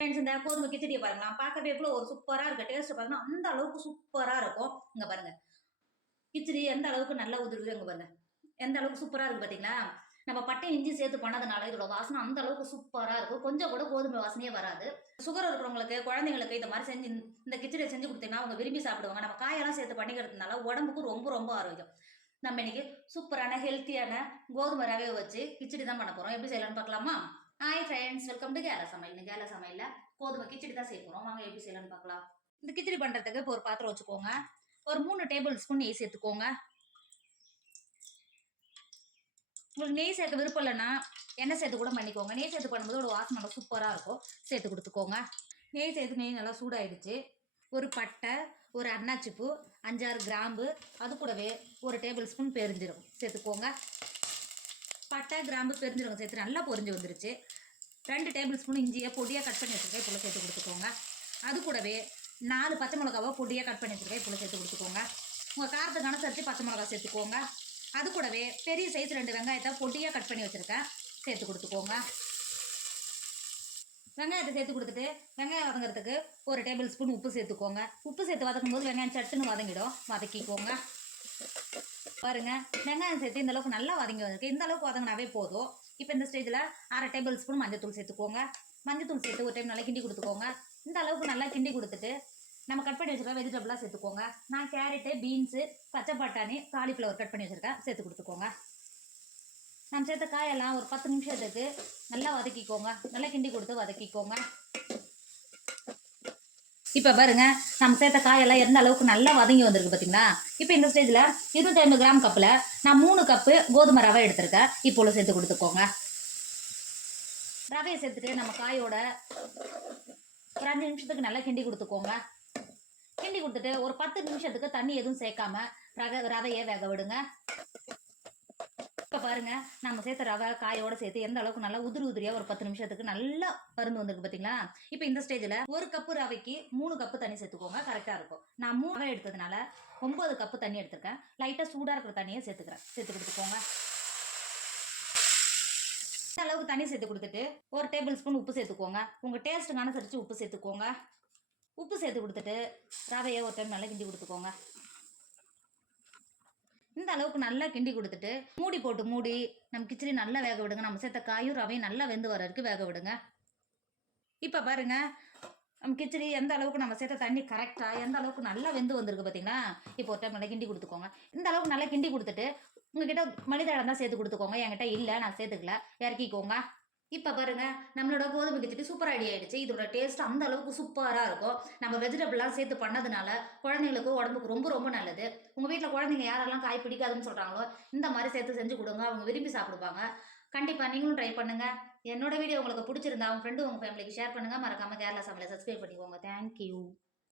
Friends இந்த கோதுமை கிச்சடியை பாருங்களா, பார்க்கவே எவ்வளோ ஒரு சூப்பரா இருக்கு. டேஸ்ட் பாருங்க அந்த அளவுக்கு சூப்பரா இருக்கும். இங்க பாருங்க கிச்சடி எந்த அளவுக்கு நல்லா உதிருது இங்க பாருங்க. எந்த அளவுக்கு சூப்பரா இருக்கு பாத்தீங்களா? நம்ம பட்டை இஞ்சி சேர்த்து பண்ணதுனால இதோட வாசனை அந்த அளவுக்கு சூப்பரா இருக்கும். கொஞ்சம் கூட கோதுமை வாசனையே வராது. சுகர் இருக்கிறவங்களுக்கு, குழந்தைங்களுக்கு இந்த மாதிரி செஞ்சு இந்த கிச்சடியை செஞ்சு கொடுத்தீங்கன்னா அவங்க விரும்பி சாப்பிடுவாங்க. நம்ம காயெல்லாம் சேர்த்து பண்ணிக்கிறதுனால உடம்புக்கு ரொம்ப ரொம்ப ஆரோக்கியம். நம்ம இன்னைக்கு சூப்பரான ஹெல்த்தியான கோதுமை ரவையை வச்சு கிச்சடி தான் பண்ண போறோம். எப்படி செய்யலாம்னு பார்க்கலாமா? Hi friends, welcome to Kerala சமையல். இந்த கேரளா சமையல்ல கோதுமை கிச்சடி தான் செய்ய போறோம். வாங்க எப்படி செய்யலாம்னு பார்க்கலாம். இந்த கிச்சடி பண்றதுக்கு இப்போ ஒரு பாத்திரம் வச்சுக்கோங்க. ஒரு 3 டேபிள் ஸ்பூன் நெய் சேர்த்துக்கோங்க. உங்களுக்கு நெய் சேர்க்க விருப்பம் இல்லைன்னா எண்ணெய் சேர்த்து கூட பண்ணிக்கோங்க. நெய் சேர்த்து பண்ணும்போது ஒரு வாசனை நல்லா சூப்பராக இருக்கும். சேர்த்து கொடுத்துக்கோங்க. நெய் சேர்த்து நெய் நல்லா சூடாயிடுச்சு. ஒரு பட்டை, ஒரு அன்னாச்சிப்பூ, 5-6 கிராம்பு, அது கூடவே ஒரு டேபிள் ஸ்பூன் பெருஞ்சீரகம் சேர்த்துக்கோங்க. பட்டை, கிராம்பு, பெருஞ்சீரகம் சேர்த்து நல்லா பொரிஞ்சு வந்துருச்சு. 2 டேபிள் ஸ்பூன் இஞ்சியை பொடியாக கட் பண்ணி வச்சுருக்கேன். இப்போ சேர்த்து கொடுத்துக்கோங்க. அது கூடவே 4 பச்சை மிளகாவை பொடியாக கட் பண்ணி வச்சுருக்கேன். இப்போ சேர்த்து கொடுத்துக்கோங்க. உங்கள் காரத்துக்கு அனுசரித்து பச்சை மிளகா சேர்த்துக்கோங்க. அது கூடவே பெரிய சைஸ் 2 வெங்காயத்தை பொடியாக கட் பண்ணி வச்சுருக்கேன். சேர்த்து கொடுத்துக்கோங்க. வெங்காயத்தை சேர்த்து கொடுத்துட்டு வெங்காயம் வதங்கிறதுக்கு ஒரு டேபிள் ஸ்பூன் உப்பு சேர்த்துக்கோங்க. உப்பு சேர்த்து வதக்கும் போது வெங்காயம் சட்டுன்னு வதங்கிடும். வதக்கிக்கோங்க. பாருங்க, வெங்காயம் சேர்த்து இந்த அளவுக்கு நல்லா வதங்கி வந்திருக்கு. இந்த அளவுக்கு வதங்கினாவே போதும். இப்போ இந்த ஸ்டேஜில் 1/2 டேபிள் ஸ்பூன் மஞ்சத்தூள் சேர்த்துக்கோங்க. மஞ்சத்தூள் சேர்த்து ஒரு டைம் நல்லா கிண்டி கொடுத்துக்கோங்க. இந்த அளவுக்கு நல்லா கிண்டி கொடுத்துட்டு நம்ம கட் பண்ணி வச்சுருக்க வெஜிடபிளாக சேர்த்துக்கோங்க. நான் கேரட்டு, பீன்ஸு, பச்சை பட்டாணி, காலிஃப்ளவர் கட் பண்ணி வச்சுருக்கேன். சேர்த்து கொடுத்துக்கோங்க. நம்ம சேர்த்த காயெல்லாம் ஒரு 10 நிமிஷத்துக்கு நல்லா வதக்கிக்கோங்க. நல்லா கிண்டி கொடுத்து வதக்கிக்கோங்க. இப்போ பாருங்க, நம்ம சேர்த்த காயெல்லாம் எந்த அளவுக்கு நல்லா வதங்கி வந்திருக்கு பார்த்தீங்களா? இப்போ இந்த ஸ்டேஜில் 250 கிராம் கப்பில் நான் 3 கப்பு கோதுமை ரவை எடுத்திருக்கேன். இப்போ சேர்த்து கொடுத்துக்கோங்க. ரவையை சேர்த்துட்டு நம்ம காயோட ஒரு 5 நிமிஷத்துக்கு நல்லா கிண்டி கொடுத்துக்கோங்க. கிண்டி கொடுத்துட்டு ஒரு 10 நிமிஷத்துக்கு தண்ணி எதுவும் சேர்க்காம ரவையை வேக விடுங்க. இப்போ பாருங்க, நம்ம சேர்த்த ரவை காயோட சேர்த்து எந்த அளவுக்கு நல்லா உதிரியா ஒரு 10 நிமிஷத்துக்கு நல்லா பருந்து வந்திருக்கு பார்த்தீங்களா? இப்போ இந்த ஸ்டேஜில் 1 கப்பு ரவைக்கு 3 கப்பு தண்ணி சேர்த்துக்கோங்க. கரெக்டாக இருக்கும். நான் 3 ரவை எடுத்ததுனால 9 கப்பு தண்ணி எடுத்திருக்கேன். லைட்டாக சூடாக இருக்கிற தண்ணியை சேர்த்துக்கிறேன். சேர்த்து கொடுத்துக்கோங்க. இந்த அளவுக்கு தண்ணி சேர்த்து கொடுத்துட்டு ஒரு டேபிள் ஸ்பூன் உப்பு சேர்த்துக்கோங்க. உங்கள் டேஸ்ட்டுக்கு அனுசரித்து உப்பு சேர்த்துக்கோங்க. உப்பு சேர்த்து கொடுத்துட்டு ரவையை ஒரு டைம் நல்லா கிண்டி கொடுத்துக்கோங்க. இந்த அளவுக்கு நல்லா கிண்டி கொடுத்துட்டு மூடி போட்டு மூடி நம்ம கிச்சடி நல்லா வேக விடுங்க. நம்ம சேர்த்த காயும் ரவையும் நல்லா வெந்து வர வரைக்கும் வேக விடுங்க. இப்போ பாருங்க, நம்ம கிச்சடி எந்த அளவுக்கு நம்ம சேர்த்த தண்ணி கரெக்டாக எந்த அளவுக்கு நல்லா வெந்து வந்திருக்கு பார்த்தீங்களா? இப்போ ஒரு டைம் நல்லா கிண்டி கொடுத்துக்கோங்க. இந்த அளவுக்கு நல்லா கிண்டி கொடுத்துட்டு உங்ககிட்ட மளிகை தான் சேர்த்து கொடுத்துக்கோங்க. என்கிட்ட இல்லை, நான் சேர்த்துக்கல. இறக்கிக்கோங்க. இப்போ பாருங்க, நம்மளோட கோதுமை கிச்சடி சூப்பர் ரெடி ஆயிடுச்சு. இதோட டேஸ்ட் அந்த அளவுக்கு சூப்பராக இருக்கும். நம்ம வெஜிடபிள்லாம் சேர்த்து பண்ணதுனால குழந்தைங்களுக்கு உடம்புக்கு ரொம்ப ரொம்ப நல்லது. உங்கள் வீட்டில் குழந்தைங்க யாரெல்லாம் காய் பிடிக்காதுன்னு சொல்கிறாங்களோ இந்த மாதிரி சேர்த்து செஞ்சு கொடுங்க. அவங்க விரும்பி சாப்பிடுவாங்க. கண்டிப்பாக நீங்களும் ட்ரை பண்ணுங்க. என்னோட வீடியோ உங்களுக்கு பிடிச்சிருந்தா உங்கள் ஃப்ரெண்டு உங்கள் ஃபேமிலிக்கு ஷேர் பண்ணுங்க. மறக்காம கேரளா சமையலை சப்ஸ்கிரைப் பண்ணிக்கோங்க. தேங்க்யூ.